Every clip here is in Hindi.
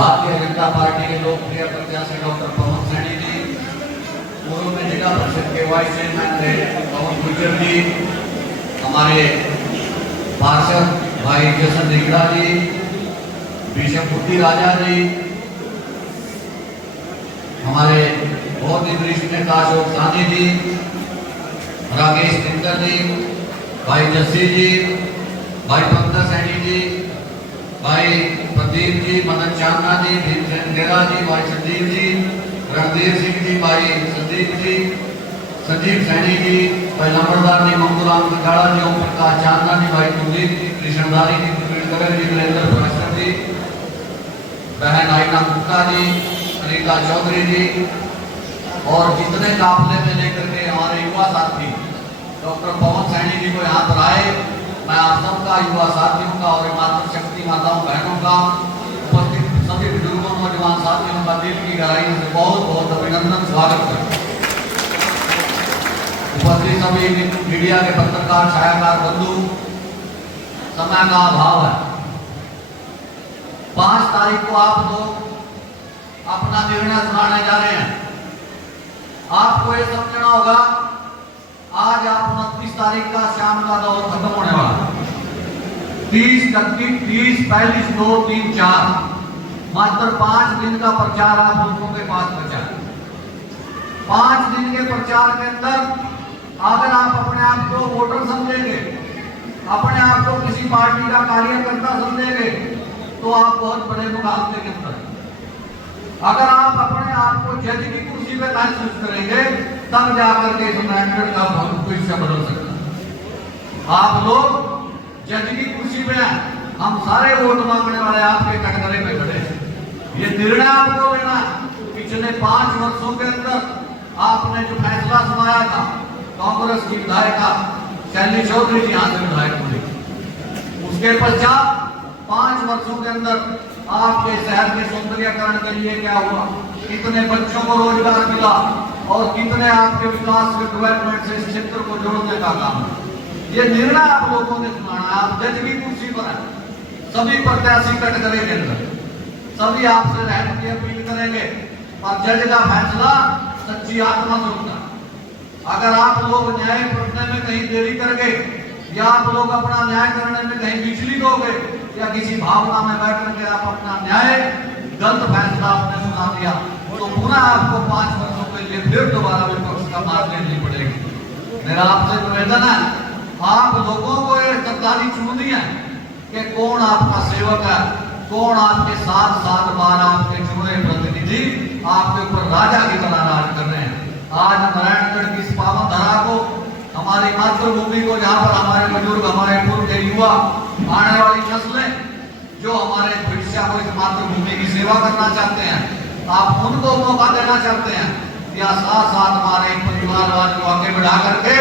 भारतीय जनता पार्टी के लोकप्रिय प्रत्याशी डॉक्टर पवन सैनी जी, पूर्व में जिला परिषद के वाइस चेयरमैन थे पवन गुर्जर जी, हमारे पार्षद भाई जसन रिगड़ा जी, विषमपुटी राजा जी, हमारे बहुत ही वरिष्ठ नेता अशोक सानी जी, राकेश तिंकर जी, भाई जस्सी जी, भाई पंकज सैनी जी, भाई प्रदीप जी, मदन चांदना जी, भीमसेन गेरा जी, भाई संजीव जी, रणधीर सिंह जी, भाई संदीप जी, संजीव सैनी जी, भाई लंबरदार जी, मंगूराम कटाड़ा जी, ओम प्रकाश चांदना जी, भाई कुलदीप जी, कृष्णधारी जी, कुलवीर जी, नरेंद्र भास्कर जी, बहन आइना गुप्ता जी, अनिता चौधरी जी और जितने काफिले में लेकर के हमारे युवा साथी डॉक्टर पवन सैनी जी को यहाँ पर आए, मैं आप सबका, युवा साथियों का और मातृ शक्ति माताओं बहनों का, उपस्थित सभी बुजुर्गों नौजवान साथियों का दिल की गहराई से बहुत बहुत अभिनंदन, स्वागत करता हूं। उपस्थित सभी मीडिया के पत्रकार, छायाकार बंधु, समय का अभाव है। 5 तारीख को आप लोग अपना निर्णय सुनाने जा रहे हैं। आपको ये समझना होगा, आज आप 29 तारीख का शाम का दौर खत्म होने वाला, 30, 31, 30, 41, 2, 3, 4 मात्र 5 दिन का प्रचार आप लोगों के पास बचा है। 5 दिन के प्रचार के अंदर अगर आप अपने आप को वोटर समझेंगे, अपने आप को किसी पार्टी का कार्यकर्ता समझेंगे, तो आप बहुत बड़े मुकाबले के अंदर। अगर आप अपने आप को जज की कुर्सी पे महसूस करेंगे, तब जाकर के यूनाइटेड का भविष्य बदल सकता है। आप लोग जज की कुर्सी पे हैं, हम सारे वोट मांगने वाले आपके कटघरे पे खड़े हैं। ये निर्णय आपको लेना है। पिछले 5 वर्षों के अंदर आपने जो फैसला सुनाया था, कांग्रेस की विधायिका शैली चौधरी जी यहाँ से विधायक हुई, उसके पश्चात 5 वर्षों के अंदर आपके शहर के सौंदर्यीकरण के लिए क्या हुआ, कितने बच्चों को रोजगार मिला और कितने आपके विकास के डेवलपमेंट से इस क्षेत्र को जोड़ने का काम है। ये निर्णय आप लोगों ने सुनाना है। आप जज की कुर्सी पर हैं, सभी प्रत्याशी कटघरे के अंदर, सभी आपसे रहने की अपील करेंगे और जज का फैसला सच्ची आत्मा से होता है। अगर आप लोग न्याय करने में कहीं देरी कर गए या आप लोग अपना न्याय करने में कहीं विचलित हो गए या किसी भावना में बैठ करके आप अपना न्याय गलत फैसला आपने सुना दिया, तो पुनः आपको 5 वर्षों के लिए फिर दोबारा विपक्ष का मार लेनी पड़ेगी। मेरा आपसे निवेदन है, आप लोगों को ये सरकारी चुननी है कि कौन आपका सेवक है, कौन आपके साथ 7 बार आपके चुने प्रतिनिधि आपके ऊपर राजा की तरह राज कर रहे हैं। आज नारायणगढ़ की इस पावन धरा को, हमारी मातृभूमि को, जहाँ पर हमारे बुजुर्ग, हमारे पूर्व के युवा, आने वाली नस्लें जो हमारे भविष्य को इस मातृभूमि की सेवा करना चाहते हैं, आप उनको मौका देना चाहते हैं या साथ साथ हमारे परिवारवाद को आगे बढ़ा करके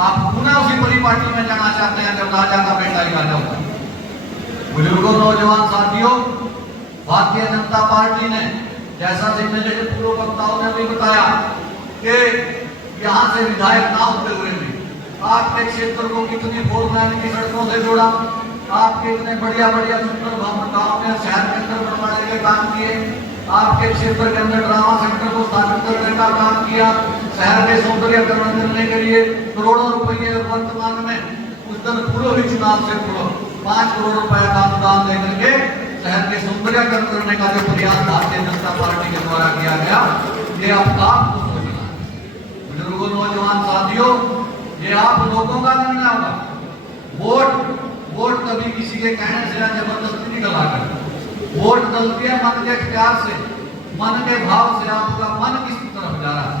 आप पुनः उसी परिपाटी में जाना चाहते हैं जब राजा का बेटा ही राजा होता है। बुजुर्गों, नौजवान साथियों, भारतीय जनता पार्टी ने, जैसा कि मेरे पूर्व वक्ताओं ने भी बताया कि यहाँ से विधायक ना होते हुए भी आपके क्षेत्र को कितनी 4 लाइन की सड़कों से जोड़ा, आपके इतने बढ़िया बढ़िया सुंदर गाँव में शहर के अंदर बनवाने के काम किए, आपके क्षेत्र के अंदर ड्रामा सेंटर को स्थापित करने का काम किया, शहर के सौंदर्यीकरण करने के लिए करोड़ों रुपये, वर्तमान में उस दिन पूर्व ही चुनाव से पूर्व 5 करोड़ रुपए का अनुदान लेकर के शहर के सौंदर्यीकरण करने का जो प्रयास भारतीय जनता पार्टी के द्वारा किया गया, ये आपका सोचना है। बुजुर्गों, नौजवान साथियों, ये आप लोगों का निर्णय होगा। वोट कभी किसी के कहने से या जबरदस्ती नहीं डला कर, वोट डलती है मन के ख्याल से, मन के भाव से। आपका मन किस तरफ जा रहा है,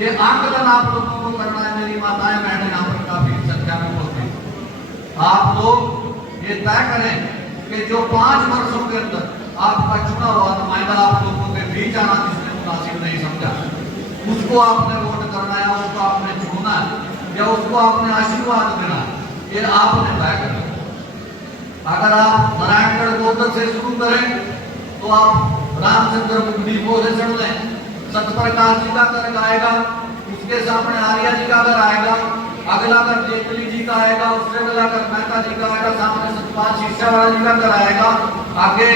ये आकलन आप लोगों को करना है। मेरी माताएं बहनें यहाँ पर काफी संख्या में उपस्थित, आप लोग ये तय करें कि जो 5 वर्षों के अंदर आपका चुना हुआ नुमाइंदा आप लोगों के बीच आना जिसने मुनासिब नहीं समझा, उसको आपने वोट करना है, उसको आपने चुनना है या उसको आपने आशीर्वाद देना है, ये आपने तय करना। अगर आप नारायणगढ़ गोदर से शुरू करें तो आप रामचंद्र डिपो से चढ़ लें, सतप्रकाश जी का घर आएगा, उसके सामने आर्या जी का घर आएगा, अगला घर जेटली जी का आएगा, उससे अगला घर मेहता जी का आएगा, सामने सतपाल शिक्षा वाला जी का घर आएगा, आगे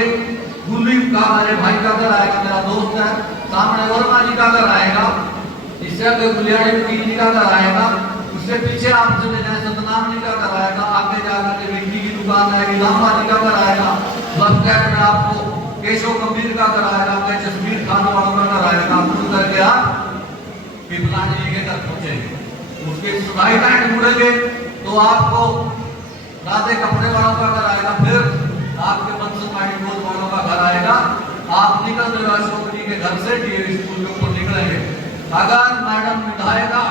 गुल्ली का मेरे भाई का घर आएगा, मेरा दोस्त है, सामने वर्मा जी का घर आएगा, इससे आगे गुलियाड़ी वकील जी का घर आएगा, उससे पीछे आप चले जाए सतनाम जी का घर आएगा, आगे जाकर के विक्की की दुकान आएगी, लामा जी का घर आएगा, बस स्टैंड में आपको केशव कबीर का घर आएगा, आपके जसवीर खान वालों का घर आएगा, शुरू करके आप पिपलानी जी के घर पहुंचेंगे। उसके सुधाई लाइन मुड़ेंगे तो आपको राधे कपड़े वालों का घर आएगा, फिर आपके मनसुखानी बोध वालों का घर आएगा। आप निकलते हुए अशोक जी के घर से डीएवी स्कूल के ऊपर निकलेंगे। अगर मैडम विधायिका,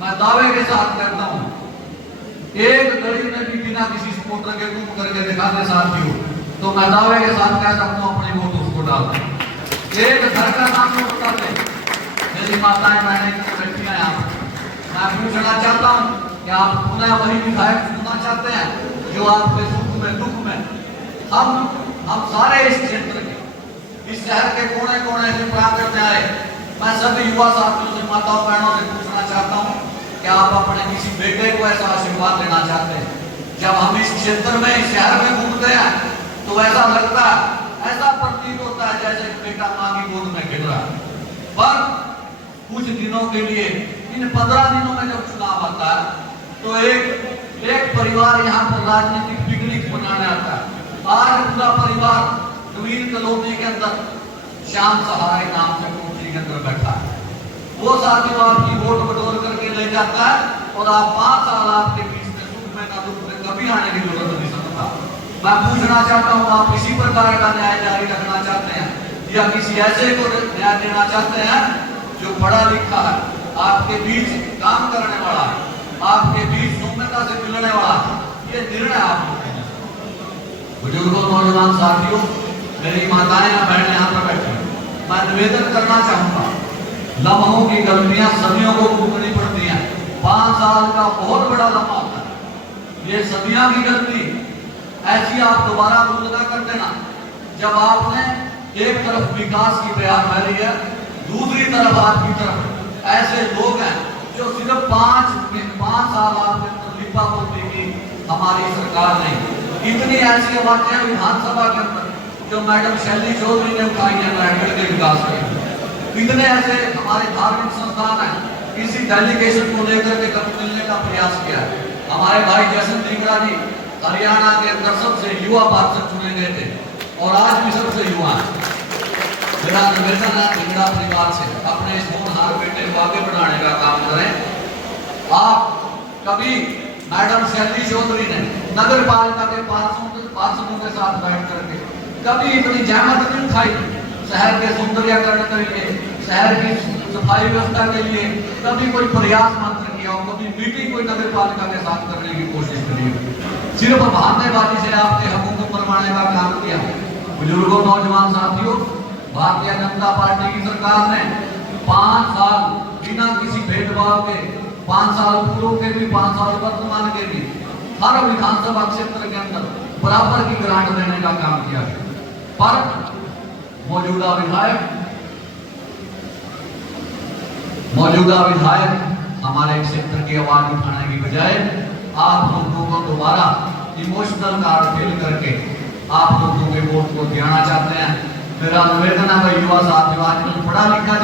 मैं दावे के साथ कहता हूं, एक गली में भी बिना किसी सपोर्टर के घूम करके दिखाते साथियों, तो मैं दावे के साथ कह सकता हूं अपनी वोट उसको डाल दें। एक घर का नाम नोट कर दें। मेरी माताएं बहनें बैठी हैं यहाँ, मैं पूछना चाहता हूँ कि आप पुनः वही विधायक चुनना चाहते हैं जो आपके सुख में दुख में हम सारे इस क्षेत्र के, इस शहर के कोने कोने से प्रांगण में आए, मैं सभी युवा साथियों से, माताओं बहनों से पूछना चाहता हूँ कि आप अपने किसी बेटे को ऐसा आशीर्वाद देना चाहते हैं? जब हम इस क्षेत्र में, इस शहर में घूमते हैं तो ऐसा लगता है, ऐसा प्रतीत होता है जैसे बेटा माँ की गोद में खेल रहा है। पर कुछ दिनों के लिए, इन 15 दिनों में जब चुनाव आता है तो एक परिवार यहाँ पर राजनीतिक पिकनिक मनाने आता है। आज पूरा परिवार नवीन कॉलोनी के अंदर श्याम सहारे नाम से कोठरी के अंदर बैठा है। वो साथियों आपकी वोट बटोर करके ले जाता है और आप 5 साल आपके बीच में सुख में ना दुख में कभी आने की जरूरत नहीं सकता। मैं पूछना चाहता हूँ, आप इसी प्रकार का न्याय जारी रखना चाहते हैं या किसी ऐसे को न्याय देना चाहते हैं जो पढ़ा लिखा है, आपके बीच काम करने वाला है, आपके बीच सौम्यता से मिलने वाला है? ये निर्णय आप बुजुर्गों, नौजवान साथियों, मेरी माताएं या बहनें यहाँ पर बैठी, मैं निवेदन करना चाहूंगा, लम्हों की गलतियां सदियों को भुगतनी पड़ती हैं। 5 साल का बहुत बड़ा लम्हा होता है, ये सदियों की गलती ऐसी आप दोबारा भूल ना कर देना। जब आपने एक तरफ विकास की बयान फैली है, दूसरी तरफ आपकी तरफ ऐसे लोग हैं जो सिर्फ 5 साल आपके अंदर लिपा पोती की हमारी सरकार ने, इतनी ऐसी बातें विधानसभा के अंदर जो मैडम शैली चौधरी ने उठाई है नारायणगढ़ के विकास के, इतने ऐसे हमारे धार्मिक संस्थान हैं, इसी डेलीगेशन को लेकर के कभी मिलने का प्रयास किया है। हमारे भाई जयसंत धिंगड़ा जी हरियाणा के अंदर सबसे युवा पार्षद चुने गए थे और आज भी सबसे युवा है। मेरा निवेदन है धिंगड़ा परिवार से, अपने इस होनहार बेटे को आगे बढ़ाने का काम करें। आप कभी मैडम शैली चौधरी ने नगर पालिका के पार्षदों के साथ बैठ करके कभी इतनी जहमत नहीं उठाई शहर के सौंदर्यकरण के लिए, शहर की सफाई व्यवस्था के लिए कभी कोई प्रयास मात्र किया हो, कभी मीटिंग कोई नगर पालिका के साथ करने की कोशिश करी हो? सिर्फ बहानेबाजी से आपके हकों को परवाने का काम किया। बुजुर्गों, नौजवान साथियों, भारतीय जनता पार्टी की सरकार ने 5 साल बिना किसी भेदभाव के, 5 साल पूर्व के भी, 5 साल वर्तमान के भी, हर विधानसभा क्षेत्र के अंदर बराबर की ग्रांट देने का काम किया। पर मौजूदा विधायक हमारे क्षेत्र की आवाज उठाने की बजाय आप लोगों को दोबारा इमोशनल कार्ड फिल करके आप लोगों के वोट को दिलाना चाहते हैं। मेरा निवेदन है, युवा साथियों, आजकल पढ़ा लिखा